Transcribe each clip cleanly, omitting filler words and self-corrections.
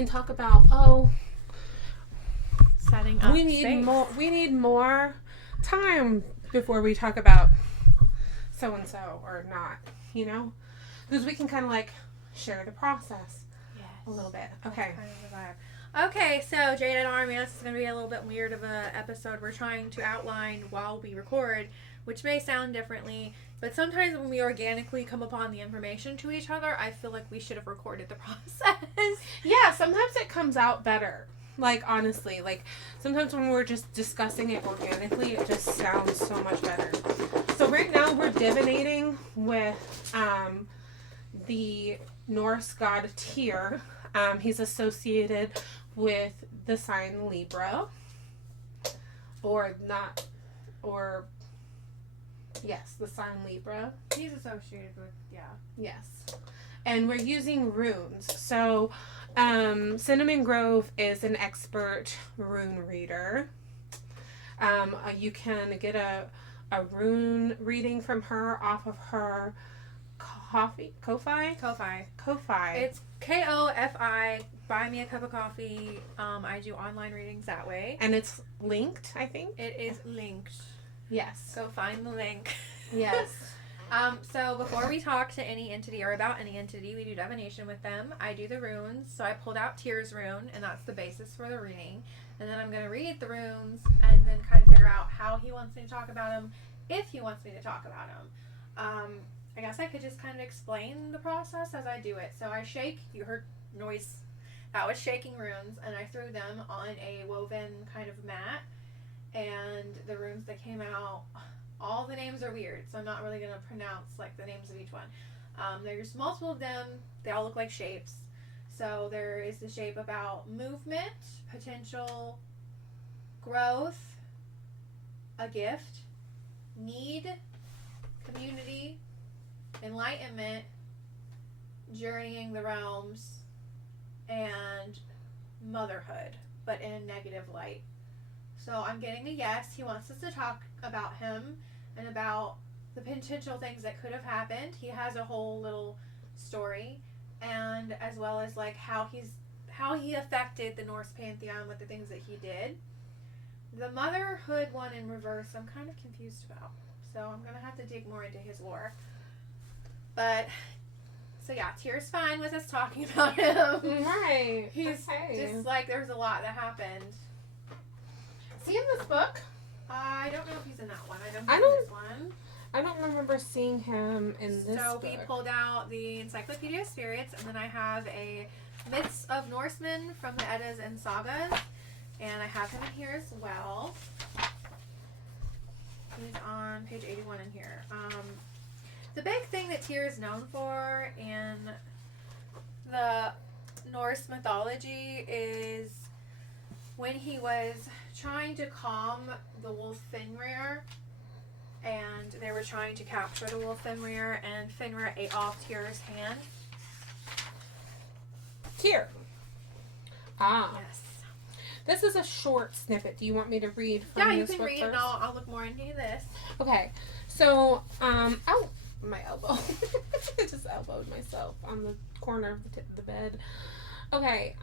can talk about, setting up we need space. more time before we talk about so and so or not, because we can kind of like share the process a little bit. Okay. Kind of the vibe. Okay, so Jade and Army, this is going to be a little bit weird of an episode. We're trying to outline while we record, which may sound differently, but sometimes when we organically come upon the information to each other, I feel like we should have recorded the process. Yeah, sometimes it comes out better. Like, honestly, like, sometimes when we're just discussing it organically, it just sounds so much better. So right now we're divinating with the Norse god Tyr. He's associated with the sign Libra. Yes, the sign Libra. He's associated with, Yes. And we're using runes. So, Cinnamon Grove is an expert rune reader. You can get a rune reading from her off of her Ko-fi. It's Kofi. Buy me a cup of coffee. I do online readings that way. And it's linked, I think. It is linked. Yes. Go find the link. Yes. So before we talk to any entity or about any entity, we do divination with them. I do the runes. So I pulled out Tyr's rune, and that's the basis for the reading. And then I'm going to read the runes and then kind of figure out how he wants me to talk about them, if he wants me to talk about them. I guess I could just kind of explain the process as I do it. So I shake. You heard noise. That was shaking runes, and I threw them on a woven kind of mat. And the runes that came out, all the names are weird, so I'm not really going to pronounce like the names of each one. There's multiple of them. They all look like shapes. So there is the shape about movement, potential, growth, a gift, need, community, enlightenment, journeying the realms, and motherhood, but in a negative light. So I'm getting a yes. He wants us to talk about him and about the potential things that could have happened. He has a whole little story, and as well as like how he affected the Norse pantheon with the things that he did. The motherhood one in reverse, I'm kind of confused about. So I'm gonna have to dig more into his lore. But so yeah, Tyr's fine with us talking about him. Right. He's just like, there's a lot that happened. Is he in this book? I don't know if he's in that one. I don't think this one. I don't remember seeing him in this book. So we pulled out the Encyclopedia of Spirits, and then I have a Myths of Norsemen from the Eddas and Sagas, and I have him in here as well. He's on page 81 in here. The big thing that Tyr is known for in the Norse mythology is when he was trying to calm the wolf Fenrir, and they were trying to capture the wolf Fenrir, and Fenrir ate off Tyr's hand. Tyr. Ah. Yes. This is a short snippet. Do you want me to read from Yeah, you this can book read, first? and I'll look more into this. Okay. So, ow, my elbow. I just elbowed myself on the corner of the bed. Okay.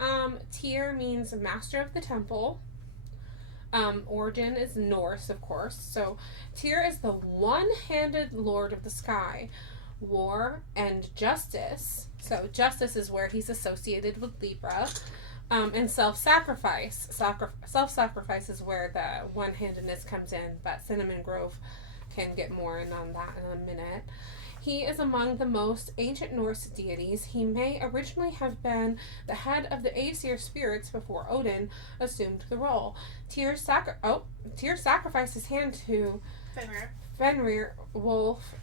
Tyr means master of the temple. Origin is Norse, of course. So, Tyr is the one-handed lord of the sky, war, and justice. So, justice is where he's associated with Libra. And self-sacrifice. Self-sacrifice is where the one-handedness comes in, but Cinnamon Grove can get more in on that in a minute. He is among the most ancient Norse deities. He may originally have been the head of the Aesir spirits before Odin assumed the role. Tyr sacrificed his hand to Fenrir wolf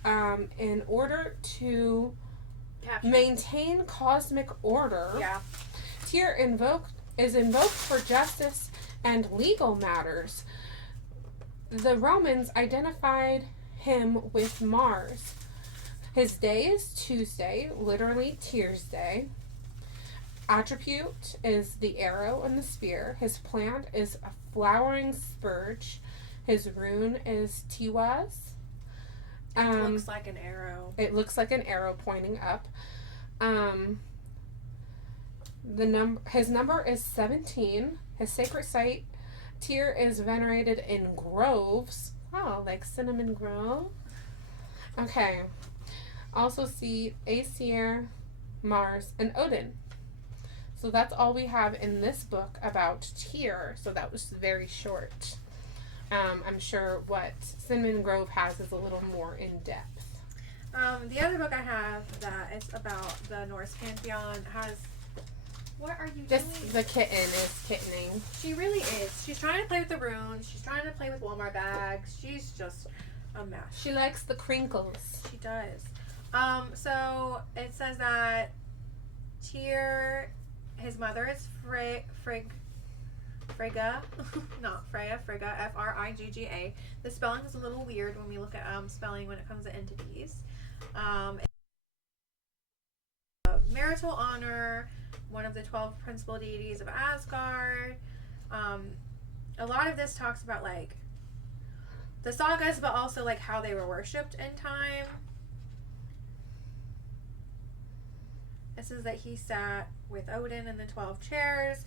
in order to maintain cosmic order. Yeah. Tyr is invoked for justice and legal matters. The Romans identified him with Mars. His day is Tuesday, literally Tyr's Day. Attribute is the arrow and the spear. His plant is a flowering spurge. His rune is Tiwaz. It looks like an arrow. It looks like an arrow pointing up. His number is 17. His sacred site, Tyr, is venerated in groves. Oh, like Cinnamon Grove. Okay. Also see Aesir, Mars, and Odin. So that's all we have in this book about Tyr. So that was very short. I'm sure what Cinnamon Grove has is a little more in depth. The other book I have that is about the Norse pantheon has. What are you doing? The kitten is kittening. She really is. She's trying to play with the runes. She's trying to play with Walmart bags. She's just a mess. She likes the crinkles. She does. So it says that Tyr, his mother is Frigga, not Freya, Frigga, Frigga. The spelling is a little weird when we look at spelling when it comes to entities. Marital honor, one of the 12 principal deities of Asgard. A lot of this talks about like the sagas, but also like how they were worshipped in time. It says that he sat with Odin in the 12 chairs.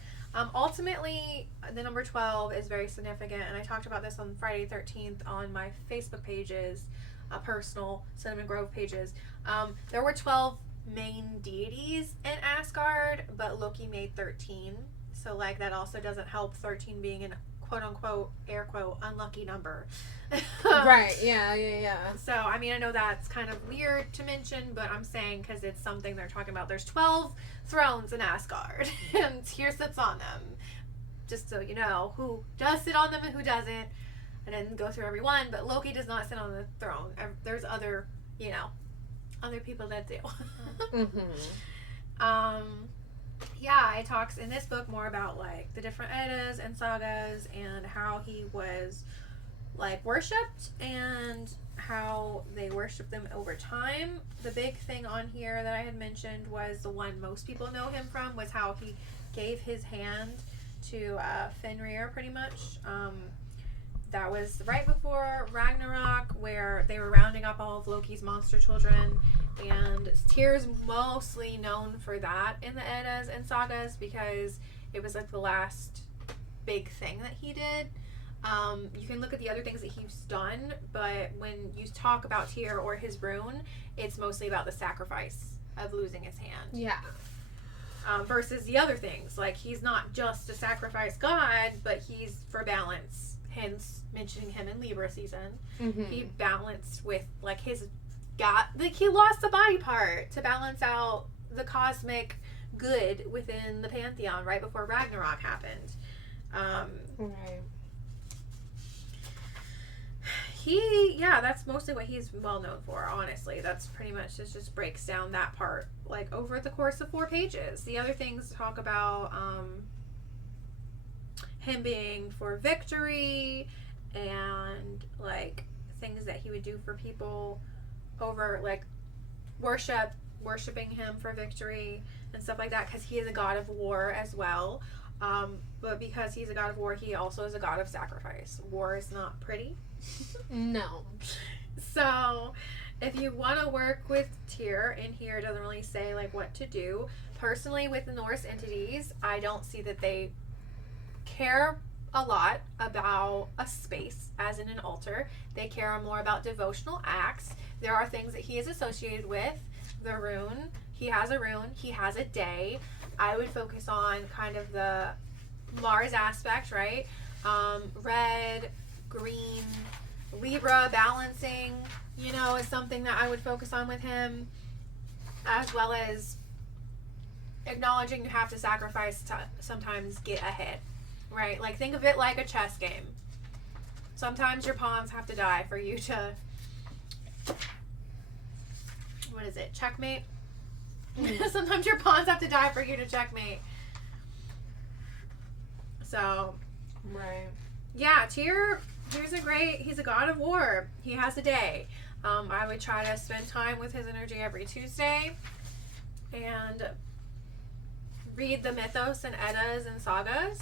Ultimately, the number 12 is very significant, and I talked about this on Friday 13th on my Facebook pages, personal Cinnamon Grove pages. There were 12 main deities in Asgard, but Loki made 13. So, like, that also doesn't help 13 being an quote-unquote, air quote, unlucky number. Right, yeah. So, I mean, I know that's kind of weird to mention, but I'm saying because it's something they're talking about. There's 12 thrones in Asgard, and Tyr sits on them. Just so you know who does sit on them and who doesn't. I didn't go through every one, but Loki does not sit on the throne. There's other, other people that do. Yeah, it talks in this book more about like the different Eddas and sagas and how he was like worshipped and how they worship them over time. The big thing on here that I had mentioned was the one most people know him from was how he gave his hand to Fenrir pretty much. That was right before Ragnarok, where they were rounding up all of Loki's monster children, and Tyr's mostly known for that in the Eddas and sagas because it was like the last big thing that he did. You can look at the other things that he's done, but when you talk about Tyr or his rune, it's mostly about the sacrifice of losing his hand. Yeah. Versus the other things, like he's not just a sacrifice god, but he's for balance. Hence, mentioning him in Libra season. He balanced with like his god, like he lost a body part to balance out the cosmic good within the pantheon right before Ragnarok happened. Right. That's mostly what he's well known for, honestly. That's pretty much, it just breaks down that part like over the course of 4 pages. The other things talk about him being for victory and like things that he would do for people over like worshiping him for victory and stuff like that, because he is a god of war as well. But because he's a god of war, he also is a god of sacrifice. War is not pretty. No. So if you want to work with Tyr, in here it doesn't really say like what to do. Personally, with the Norse entities, I don't see that they care a lot about a space as in an altar. They care more about devotional acts. There are things that he is associated with. The rune, he has a rune, he has a day. I would focus on kind of the Mars aspect, right? Red, green, Libra balancing, is something that I would focus on with him, as well as acknowledging you have to sacrifice to sometimes get ahead. Right? Like, think of it like a chess game. Sometimes your pawns have to die for you to... What is it? Checkmate? Sometimes your pawns have to die for you to checkmate. So... Right. Yeah, Tyr, he's a god of war. He has a day. I would try to spend time with his energy every Tuesday. And read the mythos and Eddas and sagas.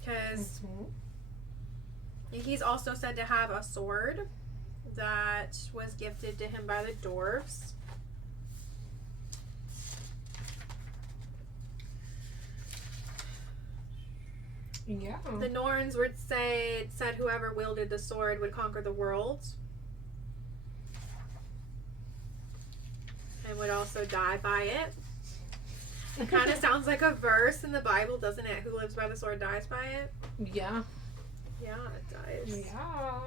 Because he's also said to have a sword that was gifted to him by the dwarves. Yeah. The Norns said whoever wielded the sword would conquer the world. And would also die by it. It kind of sounds like a verse in the Bible, doesn't it? Who lives by the sword dies by it. Yeah. Yeah, it does. Yeah.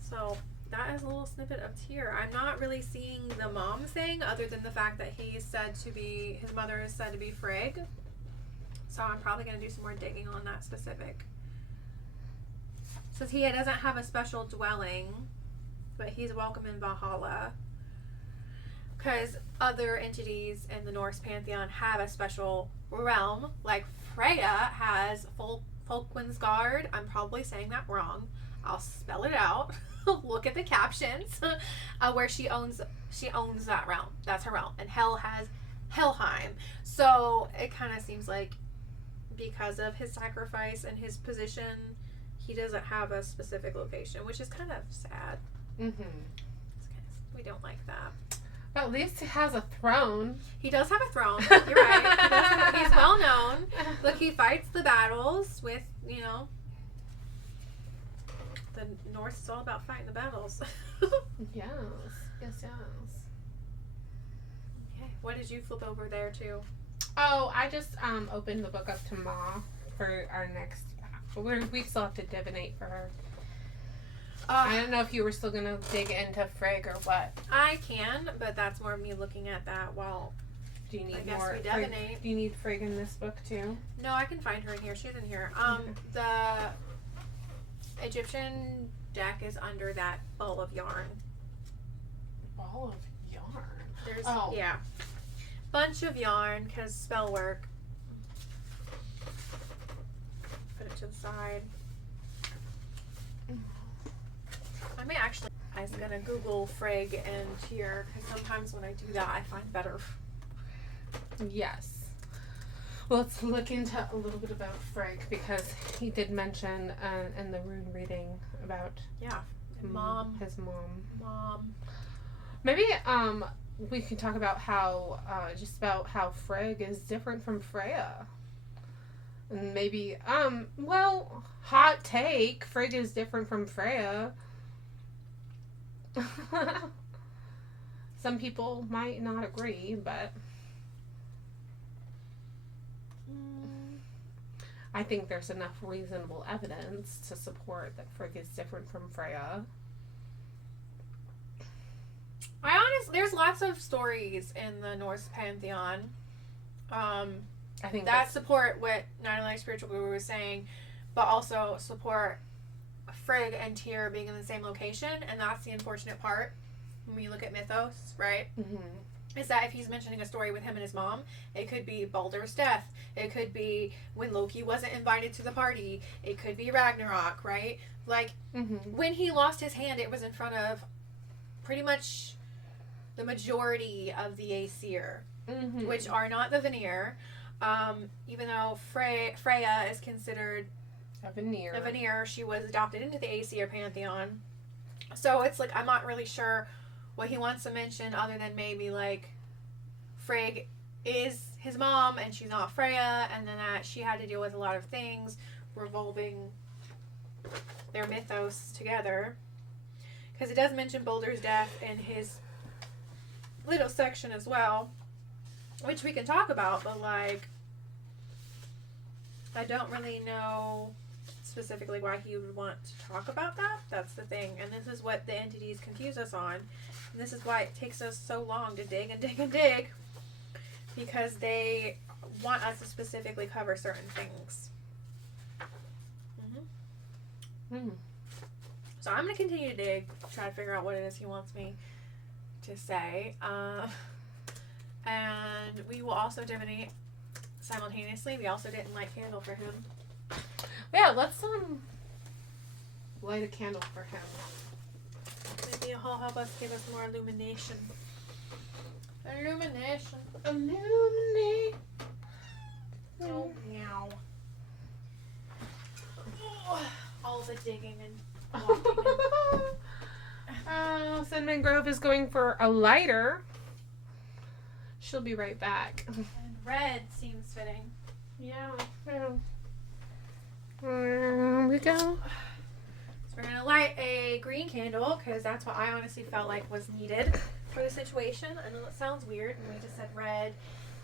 So that is a little snippet of Tyr. I'm not really seeing the mom thing, other than the fact that his mother is said to be Frigg. So I'm probably going to do some more digging on that specific. Says he doesn't have a special dwelling, but he's welcome in Valhalla. Because other entities in the Norse pantheon have a special realm, like Freya has Folkwinsgard. I'm probably saying that wrong. I'll spell it out. Look at the captions, where she owns that realm. That's her realm, and Hel has Helheim. So it kind of seems like because of his sacrifice and his position, he doesn't have a specific location, which is kind of sad. We don't like that. But at least he has a throne. He does have a throne. You're right. He's well known. Look, he fights the battles with, the North is all about fighting the battles. Yes. Okay. What did you flip over there to? Oh, I just opened the book up to Ma for our next. We still have to divinate for her. I don't know if you were still gonna dig into Frigg or what. I can, but that's more me looking at that while. Do you need I guess more? we divinate. Do you need Frigg in this book too? No, I can find her in here. She's in here. The Egyptian deck is under that ball of yarn. Ball of yarn. There's bunch of yarn because spell work. Put it to the side. I was gonna Google Frigg and Tyr because sometimes when I do that, I find better. Yes. Well, let's look into a little bit about Frigg because he did mention in the rune reading about mom. His mom. Mom. Maybe we can talk about how just about how Frigg is different from Freya. And maybe hot take, Frigg is different from Freya. Some people might not agree, but I think there's enough reasonable evidence to support that Frigg is different from Freya. There's lots of stories in the Norse pantheon. I think that support what Not Only Spiritual Guru was saying, but also support Frigg and Tyr being in the same location, and that's the unfortunate part when you look at mythos, right? Is that if he's mentioning a story with him and his mom, it could be Baldur's death, it could be when Loki wasn't invited to the party, it could be Ragnarok, right? Like, when he lost his hand, it was in front of pretty much the majority of the Aesir, which are not the Vanir, even though Freya is considered a Vanir. She was adopted into the Aesir pantheon. So it's like, I'm not really sure what he wants to mention other than maybe like Frigg is his mom and she's not Freya, and then that she had to deal with a lot of things revolving their mythos together. Because it does mention Baldur's death in his little section as well, which we can talk about, but like, I don't really know specifically why he would want to talk about that. That's the thing. And this is what the entities confuse us on. And this is why it takes us so long to dig and dig and dig. Because they want us to specifically cover certain things. So I'm going to continue to dig, try to figure out what it is he wants me to say. And we will also divinate simultaneously. We also didn't light candle for him. Yeah, let's light a candle for him. Maybe he'll help us, give us more illumination. Illuminate. Oh, meow. All the digging and walking. Cinnamon Grove is going for a lighter. She'll be right back. And red seems fitting. Yeah. There we go. So we're going to light a green candle because that's what I honestly felt like was needed for the situation. I know it sounds weird and we just said red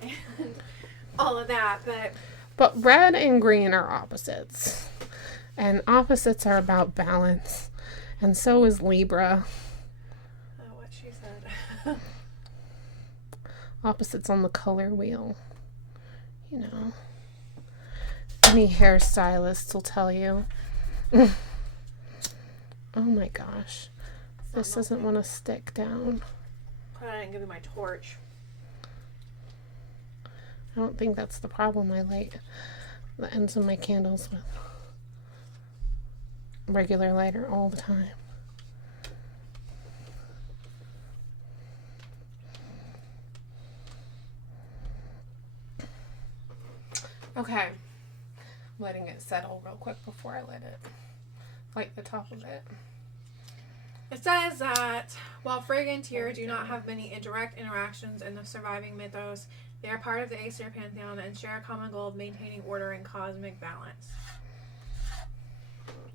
and all of that, But red and green are opposites. And opposites are about balance. And so is Libra. Oh, what she said. Opposites on the color wheel. You know. Any hairstylist will tell you. Oh my gosh. This doesn't want to stick down. I didn't give you my torch. I don't think that's the problem. I light the ends of my candles with regular lighter all the time. Okay. Letting it settle real quick before I let it light the top of it. It says that while Frigg and Tyr do not have many direct interactions in the surviving mythos, they are part of the Aesir pantheon and share a common goal of maintaining order and cosmic balance.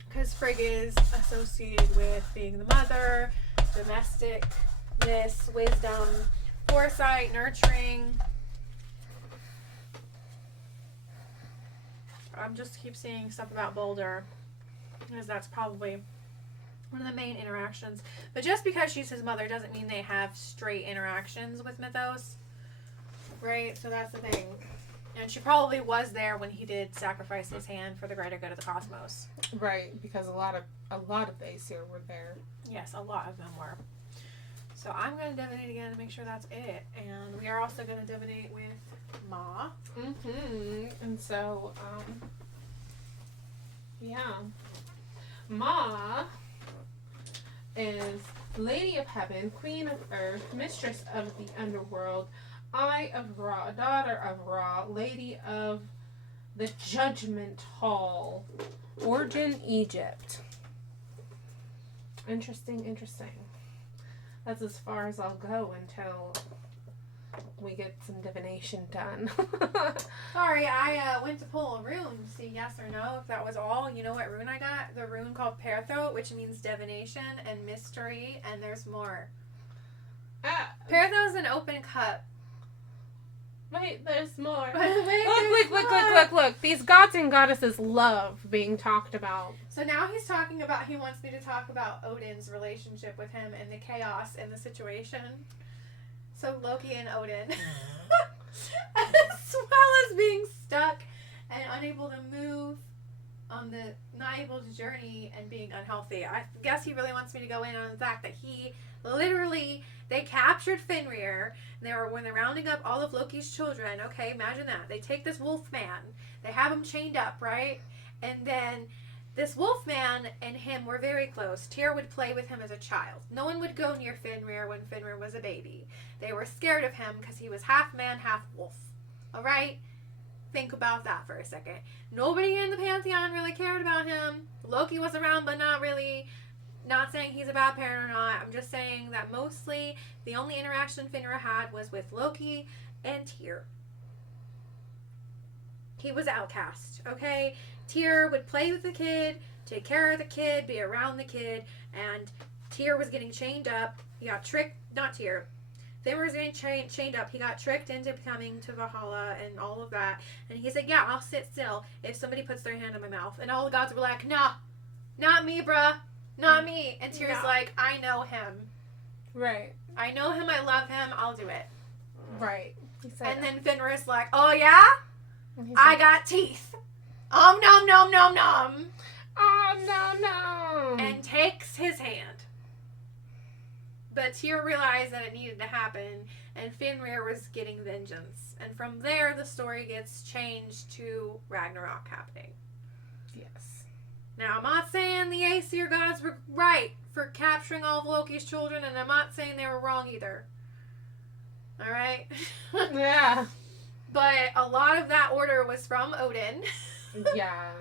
Because Frigg is associated with being the mother, domesticness, wisdom, foresight, nurturing. I'm just keep seeing stuff about Boulder, because that's probably one of the main interactions. But just because she's his mother doesn't mean they have straight interactions with mythos. Right? So that's the thing. And she probably was there when he did sacrifice his hand for the greater good of the cosmos. Right, because a lot of the Aesir were there. Yes, a lot of them were. So I'm going to divinate again to make sure that's it. And we are also going to divinate with Ma. And so, yeah. Ma is Lady of Heaven, Queen of Earth, Mistress of the Underworld, Eye of Ra, Daughter of Ra, Lady of the Judgment Hall, Origin Egypt. Interesting. That's as far as I'll go until we get some divination done. Sorry, I went to pull a rune to see yes or no if that was all. You know what rune I got? The rune called Perthro, which means divination and mystery, and there's more. Perthro is an open cup. Wait, there's more. Wait, Look. These gods and goddesses love being talked about. So now he's talking about, he wants me to talk about Odin's relationship with him and the chaos in the situation. So Loki and Odin. As well as being stuck and unable to move on the, not able to journey and being unhealthy. I guess he really wants me to go in on the fact that he literally, they captured Fenrir. When they're rounding up all of Loki's children, okay, imagine that. They take this wolf man, they have him chained up, right? And then this wolf man and him were very close. Tyr would play with him as a child. No one would go near Fenrir when Fenrir was a baby. They were scared of him because he was half man, half wolf. All right? Think about that for a second. Nobody in the Pantheon really cared about him. Loki was around, but not really. Not saying he's a bad parent or not. I'm just saying that mostly the only interaction Fenrir had was with Loki and Tyr. He was outcast, okay? Tyr would play with the kid, take care of the kid, be around the kid, and Tyr was getting chained up. He got tricked, not Tyr. Fenrir was getting chained up. He got tricked into coming to Valhalla and all of that. And he's like, yeah, I'll sit still if somebody puts their hand in my mouth. And all the gods were like, nah, not me, bruh. Not me. And Tyr's like, I know him. Right. I know him. I love him. I'll do it. Right. And then Fenrir's like, oh, yeah? I got teeth. Nom, nom, nom. Oh, no. And takes his hand. But Tyr realized that it needed to happen, and Fenrir was getting vengeance. And from there, the story gets changed to Ragnarok happening. Yes. Now, I'm not saying the Aesir gods were right for capturing all of Loki's children, and I'm not saying they were wrong either. Alright? Yeah. But a lot of that order was from Odin. Yeah.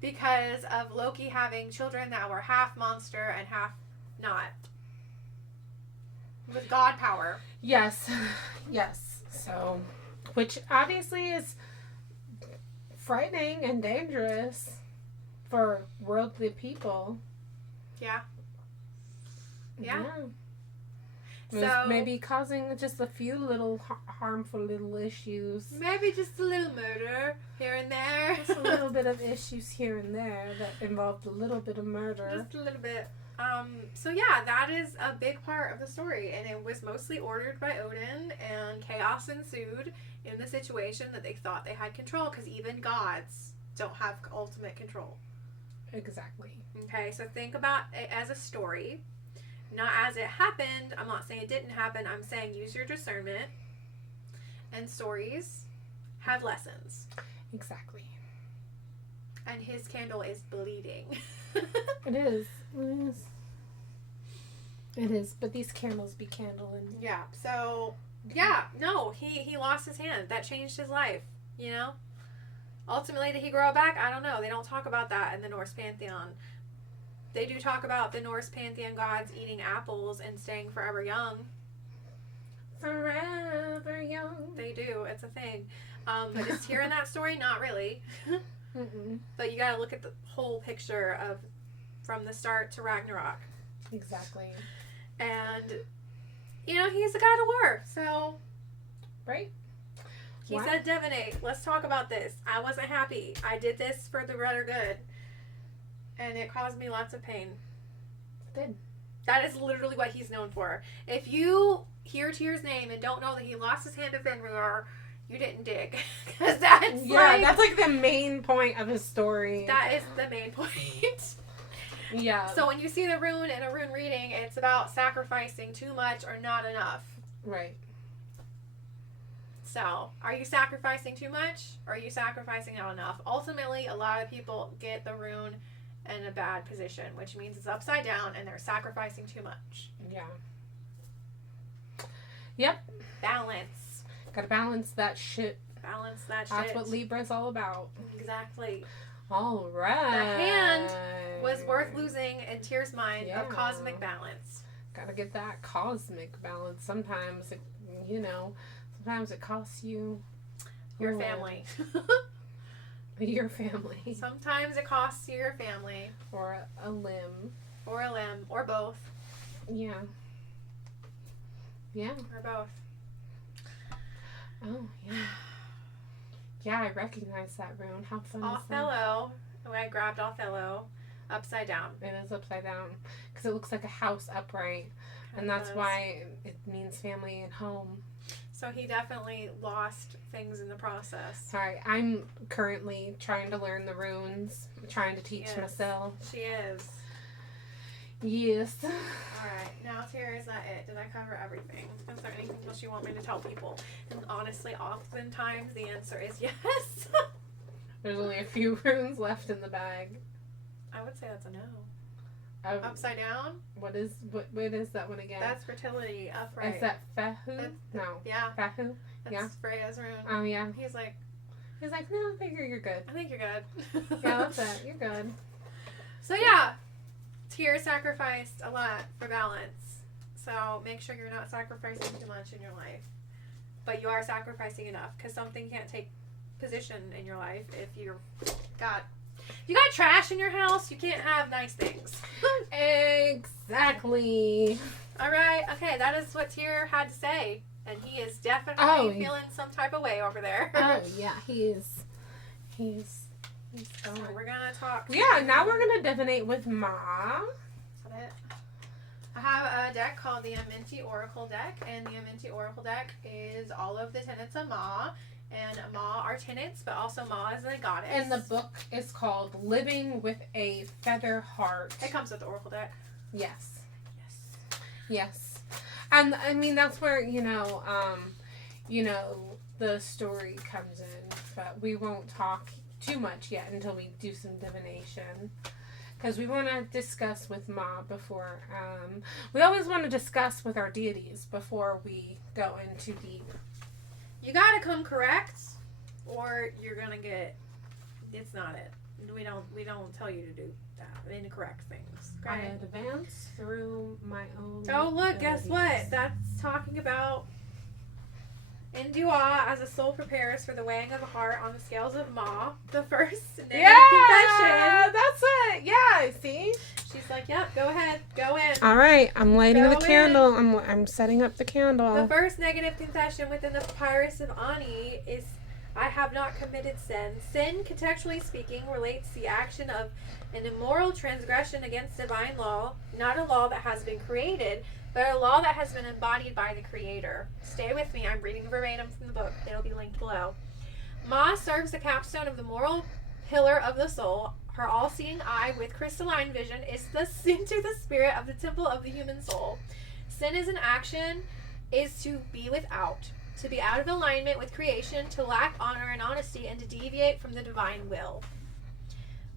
Because of Loki having children that were half monster and half not. With god power. Yes. So, which obviously is frightening and dangerous for worldly people. Yeah. Yeah. So maybe causing just a few little harmful little issues. Maybe just a little murder here and there. Just a little bit of issues here and there that involved a little bit of murder. Just a little bit. So yeah, that is a big part of the story, and it was mostly ordered by Odin, and chaos ensued in the situation that they thought they had control, because even gods don't have ultimate control. Exactly. Okay, so think about it as a story, not as it happened. I'm not saying it didn't happen. I'm saying use your discernment, and stories have lessons. Exactly. And his candle is bleeding. It is. It is. But these candles be candling. Yeah. So, yeah. No, he lost his hand. That changed his life. You know? Ultimately, did he grow back? I don't know. They don't talk about that in the Norse pantheon. They do talk about the Norse pantheon gods eating apples and staying forever young. Forever young. They do. It's a thing. But is Tyr in that story? Not really. Mm-mm. But you gotta look at the whole picture of from the start to Ragnarok. Exactly. And, you know, he's a god of war, so... Right? He said, divinate. Let's talk about this. I wasn't happy. I did this for the greater good. And it caused me lots of pain. It did. That is literally what he's known for. If you hear Tyr's name and don't know that he lost his hand to Fenrir, you didn't dig. Because that's that's like the main point of his story. That is the main point. Yeah. So when you see the rune in a rune reading, it's about sacrificing too much or not enough. Right. So, are you sacrificing too much or are you sacrificing not enough? Ultimately, a lot of people get the rune in a bad position, which means it's upside down and they're sacrificing too much. Yeah. Yep. Balance. Gotta balance that shit. Balance that shit. That's what Libra's all about. Exactly. All right. The hand was worth losing in Tyr's mind of Yeah. cosmic balance. Gotta get that cosmic balance. Sometimes, sometimes it costs you Your family. Your family. Sometimes it costs you your family. Or a limb. Or a limb. Or both. Yeah. Yeah. Or both. Oh, yeah. Yeah, I recognize that rune. How fun is that? Othello. I grabbed Othello upside down. It is upside down. Because it looks like a house upright. And that's why it means family and home. So he definitely lost things in the process. Sorry, I'm currently trying to learn the runes. I'm trying to teach myself. She is. Yes. Alright, now Tyr, is that it? Did I cover everything? Is there anything else you want me to tell people? And honestly, oftentimes the answer is yes. There's only a few runes left in the bag. I would say that's a no. Upside down? What is that one again? That's fertility, upright. Is that Fehu? No. Yeah. Fehu? That's Freya's rune. Oh, yeah. He's like, no, I think you're good. I think you're good. Yeah, that's it. You're good. So yeah, Tyr sacrificed a lot for balance. So make sure you're not sacrificing too much in your life. But you are sacrificing enough, because something can't take position in your life if you got trash in your house. You can't have nice things. Exactly. All right. Okay, that is what Tyr had to say, and he is definitely feeling some type of way over there. Oh yeah, he's So we're gonna talk. Yeah, now we're gonna divinate with Ma. I have a deck called the Amenti Oracle deck, and the Amenti Oracle deck is all of the tenets of Ma. And Ma are tenets, but also Ma is a goddess. And the book is called Living with a Feather Heart. It comes with the Oracle deck. Yes. Yes. And I mean, that's where, the story comes in. But we won't talk too much yet until we do some divination. Because we want to discuss with Ma before. We always want to discuss with our deities before we go in too deep. You gotta come correct, or you're gonna get. It's not it. We don't tell you to do that. Incorrect things. Okay? I advance through my own. Oh look! abilities. Guess what? That's talking about In Dua, as a soul prepares for the weighing of a heart on the scales of Ma, the first negative Yeah, confession. that's it. Yeah, see? She's like, yep, go ahead, go in. All right, I'm lighting Go the candle. I'm setting up the candle. The first negative confession within the Papyrus of Ani is, I have not committed sin. Sin, contextually speaking, relates the action of an immoral transgression against divine law, not a law that has been created, but a law that has been embodied by the Creator. Stay with me, I'm reading verbatim from the book. It'll be linked below. Ma serves the capstone of the moral pillar of the soul. Her all-seeing eye with crystalline vision is the into the spirit of the temple of the human soul. Sin is an action, is to be without, to be out of alignment with creation, to lack honor and honesty, and to deviate from the divine will.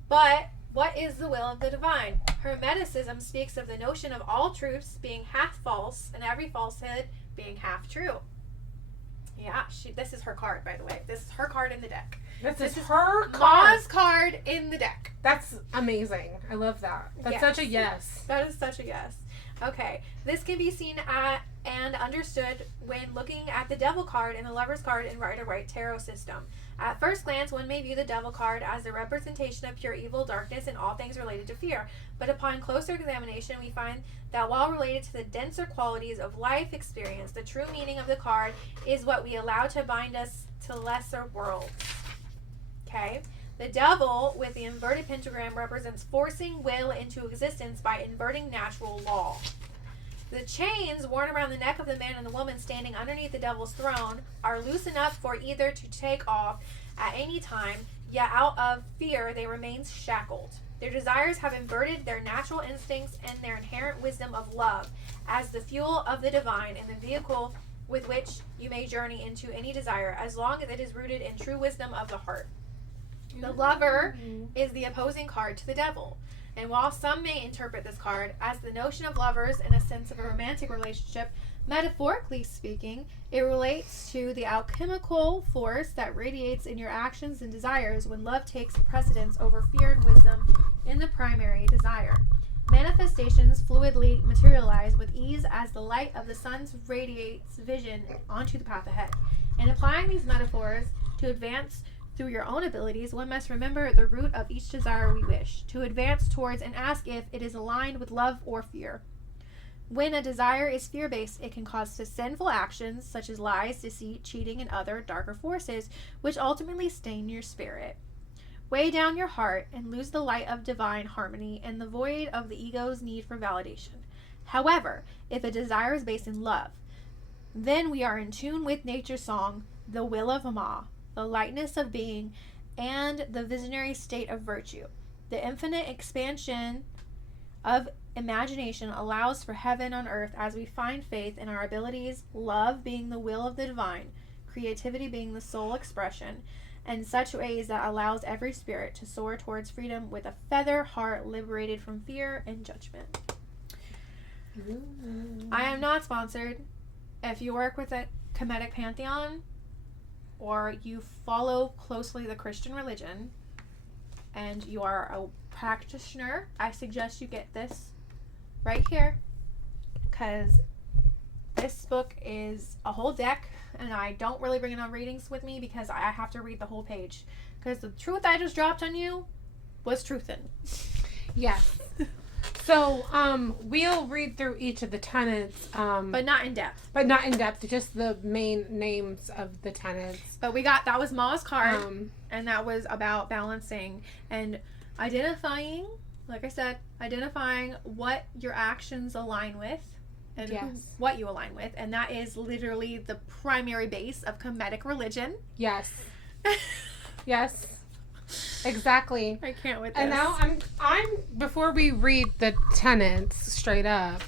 But what is the will of the divine? Hermeticism speaks of the notion of all truths being half false and every falsehood being half true. Yeah, this is her card, by the way. This is her card in the deck. This is her card. Ma's card in the deck. That's amazing. I love that. That's Yes. such a yes. That is such a yes. Okay, this can be seen at and understood when looking at the Devil card and the Lover's card in Rider-Waite Tarot system. At first glance, one may view the Devil card as the representation of pure evil, darkness, and all things related to fear. But upon closer examination, we find that while related to the denser qualities of life experience, the true meaning of the card is what we allow to bind us to lesser worlds. Okay? The Devil, with the inverted pentagram, represents forcing will into existence by inverting natural law. The chains worn around the neck of the man and the woman standing underneath the Devil's throne are loose enough for either to take off at any time, yet out of fear they remain shackled. Their desires have inverted their natural instincts and their inherent wisdom of love as the fuel of the divine and the vehicle with which you may journey into any desire, as long as it is rooted in true wisdom of the heart. The Lover is the opposing card to the Devil. And while some may interpret this card as the notion of lovers in a sense of a romantic relationship, metaphorically speaking, it relates to the alchemical force that radiates in your actions and desires when love takes precedence over fear and wisdom in the primary desire. Manifestations fluidly materialize with ease as the light of the sun radiates vision onto the path ahead. In applying these metaphors to advance through your own abilities, one must remember the root of each desire we wish to advance towards and ask if it is aligned with love or fear. When a desire is fear-based, it can cause to sinful actions such as lies, deceit, cheating, and other darker forces, which ultimately stain your spirit, weigh down your heart, and lose the light of divine harmony and the void of the ego's need for validation. However, if a desire is based in love, then we are in tune with nature's song, the will of Ma, the lightness of being, and the visionary state of virtue. The infinite expansion of imagination allows for heaven on earth as we find faith in our abilities, love being the will of the divine, creativity being the soul expression, and such ways that allows every spirit to soar towards freedom with a feather heart liberated from fear and judgment. I am not sponsored. If you work with a Kemetic pantheon, or you follow closely the Christian religion, and you are a practitioner, I suggest you get this right here, because this book is a whole deck, and I don't really bring it on readings with me because I have to read the whole page, because the truth I just dropped on you was truthin'. Yes. So, we'll read through each of the tenets. But not in depth. But not in depth, just the main names of the tenets. But that was Ma's card, and that was about balancing and identifying, like I said, identifying what your actions align with and what you align with. And that is literally the primary base of Kemetic religion. Yes. Yes. Exactly. I can't with this. And now I'm before we read the tenets straight up,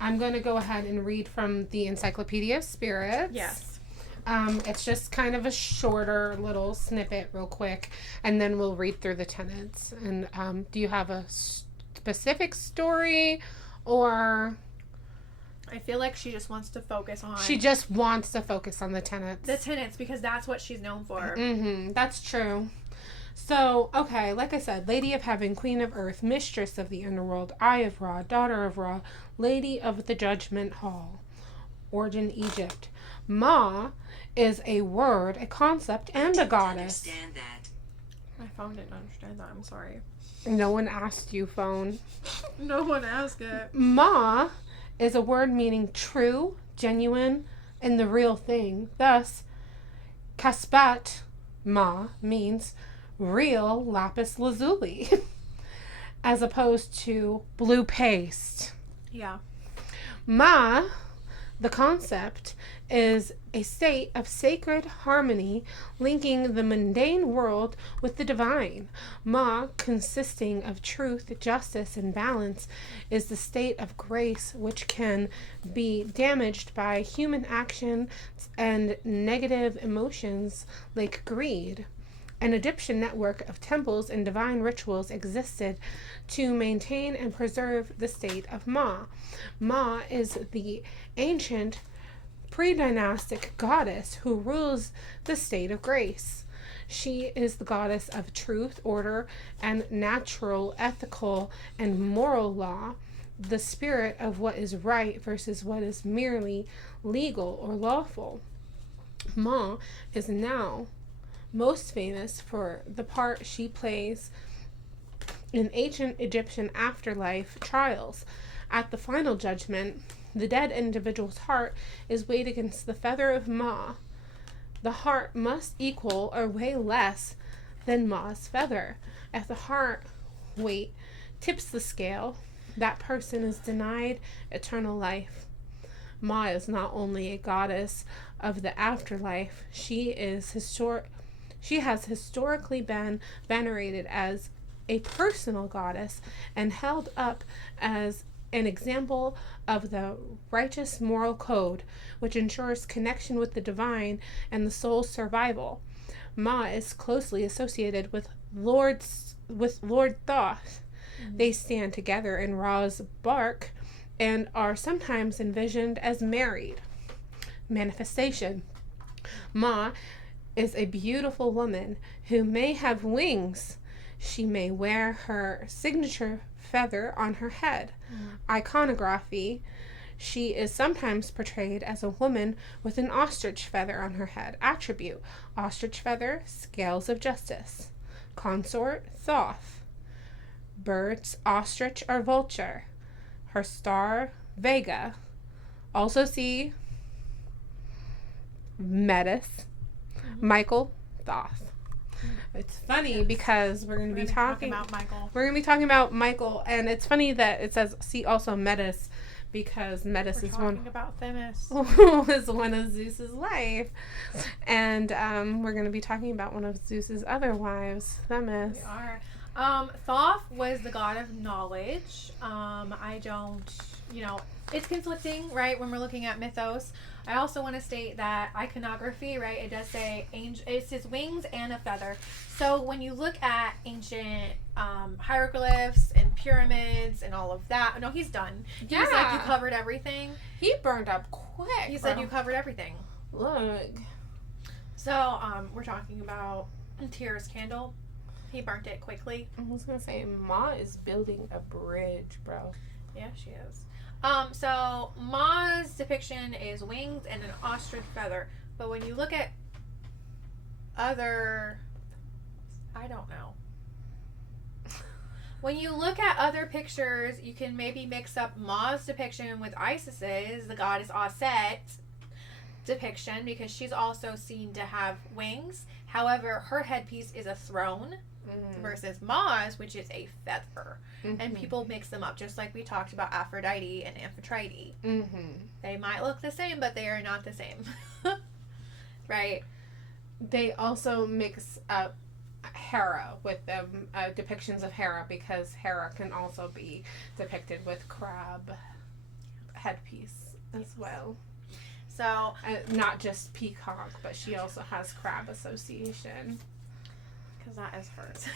I'm going to go ahead and read from the Encyclopedia of Spirits. Yes. It's just kind of a shorter little snippet real quick, and then we'll read through the tenets. And do you have a specific story, or... I feel like she just wants to focus on... She just wants to focus on the tenets. The tenets, because that's what she's known for. Mm-hmm. That's true. So, okay, like I said, Lady of Heaven, Queen of Earth, Mistress of the Underworld, Eye of Ra, Daughter of Ra, Lady of the Judgment Hall, Origin Egypt. Ma is a word, a concept, and a goddess. Understand that. My phone didn't understand that. I'm sorry. No one asked you, phone. No one asked it. Ma is a word meaning true, genuine, and the real thing. Thus, kaspat ma means real lapis lazuli, as opposed to blue paste. Yeah. Ma, the concept, is a state of sacred harmony linking the mundane world with the divine. Ma, consisting of truth, justice, and balance, is the state of grace which can be damaged by human action and negative emotions like greed. An Egyptian network of temples and divine rituals existed to maintain and preserve the state of Ma. Ma is the ancient pre-dynastic goddess who rules the state of grace. She is the goddess of truth, order, and natural, ethical, and moral law, the spirit of what is right versus what is merely legal or lawful. Ma is now most famous for the part she plays in ancient Egyptian afterlife trials. At the final judgment, the dead individual's heart is weighed against the feather of Ma. The heart must equal or weigh less than Ma's feather. If the heart weight tips the scale, that person is denied eternal life. Ma is not only a goddess of the afterlife, she has historically been venerated as a personal goddess and held up as an example of the righteous moral code which ensures connection with the divine and the soul's survival. Ma is closely associated with Lord Thoth. They stand together in Ra's bark and are sometimes envisioned as married. Manifestation. Ma is a beautiful woman who may have wings. She may wear her signature feather on her head. Iconography. She is sometimes portrayed as a woman with an ostrich feather on her head. Attribute. Ostrich feather, scales of justice. Consort, Thoth. Birds, ostrich or vulture. Her star, Vega. Also see Metis. Michael, Thoth. It's funny because we're going to be talking about Michael. We're going to be talking about Michael, and it's funny that it says see also Metis, because Metis is one about Themis. is one of Zeus's wife, and we're going to be talking about one of Zeus's other wives, Themis. We are. Thoth was the god of knowledge. I don't, it's conflicting, right, when we're looking at mythos. I also want to state that iconography, right, it does say it says wings and a feather. So when you look at ancient hieroglyphs and pyramids and all of that, no, he's done. He's like, you covered everything. He burned up quick. He said you covered everything. Look. So we're talking about Tyr's candle. He burnt it quickly. I was gonna say, Ma is building a bridge, bro. Yeah, she is. So Ma's depiction is wings and an ostrich feather. But when you look at other, I don't know. When you look at other pictures, you can maybe mix up Ma's depiction with Isis's, the goddess Aset depiction, because she's also seen to have wings. However, her headpiece is a throne. Versus Ma's, which is a feather. And people mix them up, just like we talked about Aphrodite and Amphitrite. They might look the same, but they are not the same. Right? They also mix up Hera with them, depictions of Hera, because Hera can also be depicted with crab headpiece as well. So, not just peacock, but she also has crab association. Because that is hers.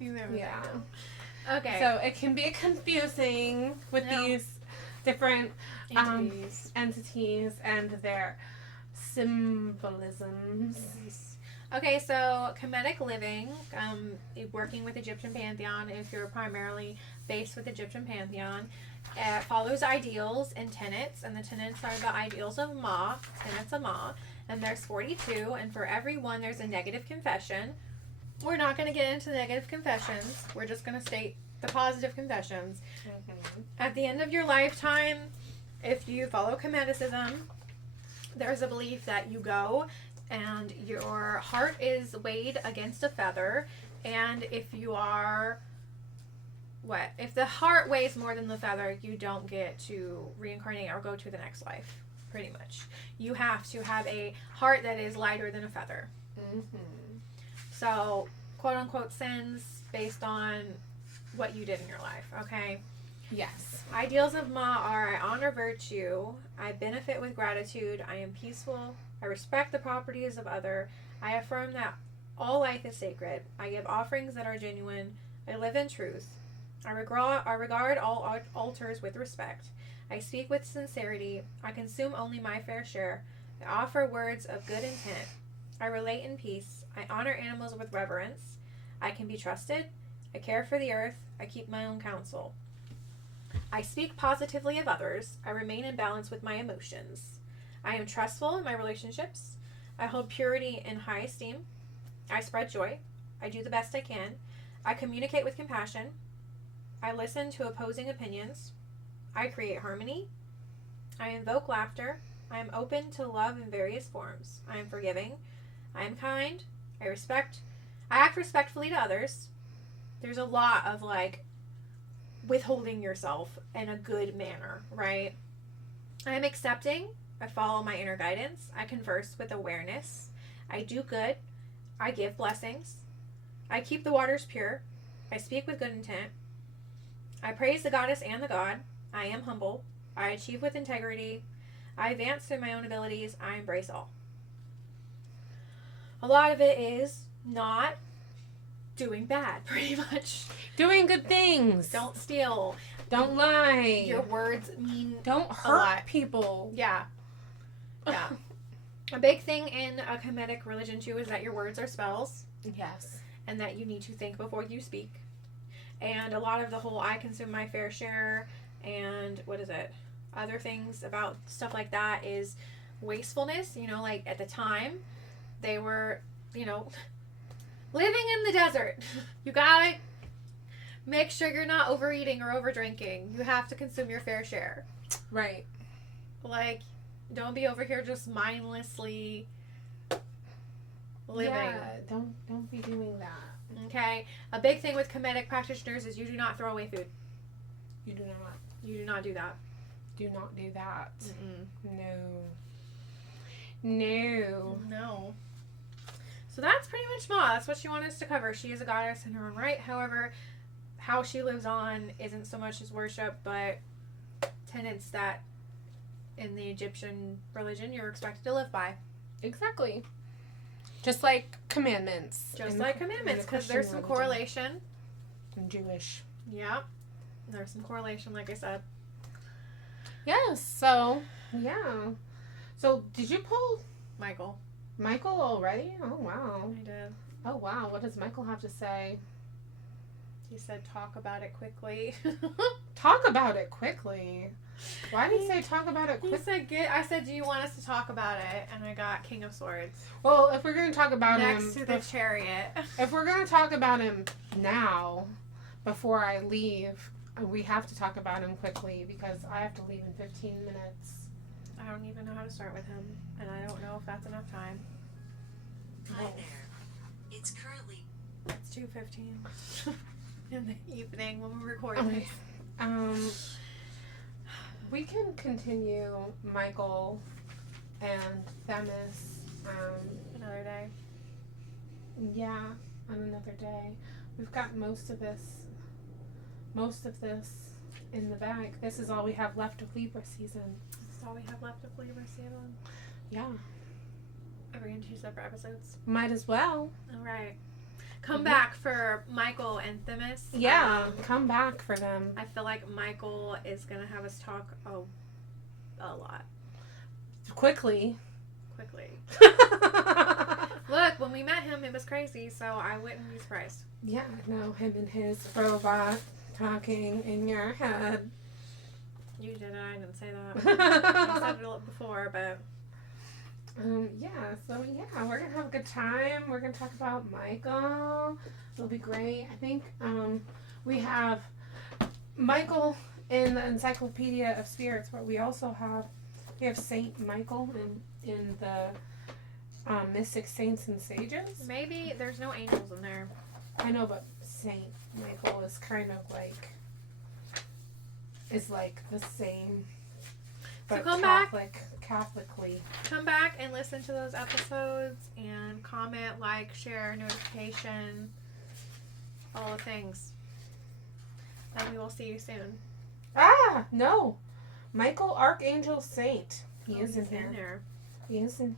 Yeah. Okay. So it can be confusing with these different entities and their symbolisms. Okay, so Kemetic living, working with Egyptian pantheon, if you're primarily based with Egyptian pantheon, follows ideals and tenets, and the tenets are the ideals of Ma, tenets of Ma, and there's 42, and for every one there's a negative confession. We're not going to get into negative confessions. We're just going to state the positive confessions. Mm-hmm. At the end of your lifetime, if you follow Kemeticism, there's a belief that you go and your heart is weighed against a feather, and if you are if the heart weighs more than the feather, you don't get to reincarnate or go to the next life. Pretty much, you have to have a heart that is lighter than a feather. Mm-hmm. So, quote unquote sins based on what you did in your life. Okay. Yes. Ideals of Ma are: I honor virtue, I benefit with gratitude, I am peaceful, I respect the properties of other, I affirm that all life is sacred, I give offerings that are genuine, I live in truth, I regard all altars with respect, I speak with sincerity, I consume only my fair share, I offer words of good intent, I relate in peace, I honor animals with reverence, I can be trusted, I care for the earth, I keep my own counsel. I speak positively of others. I remain in balance with my emotions. I am trustful in my relationships. I hold purity in high esteem. I spread joy. I do the best I can. I communicate with compassion. I listen to opposing opinions. I create harmony. I invoke laughter. I am open to love in various forms. I am forgiving. I am kind. I act respectfully to others. There's a lot of withholding yourself in a good manner, right? I am accepting. I follow my inner guidance. I converse with awareness. I do good. I give blessings. I keep the waters pure. I speak with good intent. I praise the goddess and the god. I am humble. I achieve with integrity. I advance through my own abilities. I embrace all. A lot of it is not doing bad, pretty much. Doing good things. Don't steal. Don't lie. Your words mean don't hurt people. Yeah. Yeah. A big thing in a Kemetic religion too is that your words are spells. Yes. And that you need to think before you speak. And a lot of the whole I consume my fair share and other things about stuff like that is wastefulness. At the time they were, living in the desert. You gotta make sure you're not overeating or over drinking. You have to consume your fair share. Right. Don't be over here just mindlessly living. Yeah, don't be doing that. Okay? A big thing with Kemetic practitioners is you do not throw away food. You do not. You do not do that. Do not do that. Mm-mm. No. So that's pretty much Ma. That's what she wanted us to cover. She is a goddess in her own right. However, how she lives on isn't so much as worship, but tenets that in the Egyptian religion you're expected to live by. Exactly. Just like commandments. Because there's some correlation. And Jewish. Yeah. There's some correlation, like I said. Yes, so, yeah. So, did you pull Michael already? Oh, wow. I did. Oh, wow. What does Michael have to say? He said, talk about it quickly. Talk about it quickly? Why did he say talk about it quickly? He said, I said, do you want us to talk about it? And I got King of Swords. Well, if we're going to talk about him... Next to the chariot. If we're going to talk about him now, before I leave, we have to talk about him quickly because I have to leave in 15 minutes. I don't even know how to start with him, and I don't know if that's enough time. Hi there. It's currently... It's 2:15 in the evening when we're recording this. We can continue Michael and Themis. Another day. Yeah, on another day. We've got most of this in the bag. This is all we have left of Libra season. That's all we have left of Libra season. Yeah. Are we going to do separate episodes? Might as well. All right. Come back for Michael and Themis. Yeah, come back for them. I feel like Michael is going to have us talk a lot. Quickly. Look, when we met him, it was crazy, so I wouldn't be surprised. Yeah, no, him and his robot talking in your head. You did it. I didn't say that. I said it before, but We're gonna have a good time. We're gonna talk about Michael. It'll be great. I think we have Michael in the Encyclopedia of Spirits, but we have Saint Michael in the Mystic Saints and Sages. maybe there's no angels in there. I know, but Saint Michael is kind of like the same, but come back. Catholically. Come back and listen to those episodes and comment, like, share, notification, all the things. And we will see you soon. No, Michael Archangel Saint. He is in He's here. there. He is in here.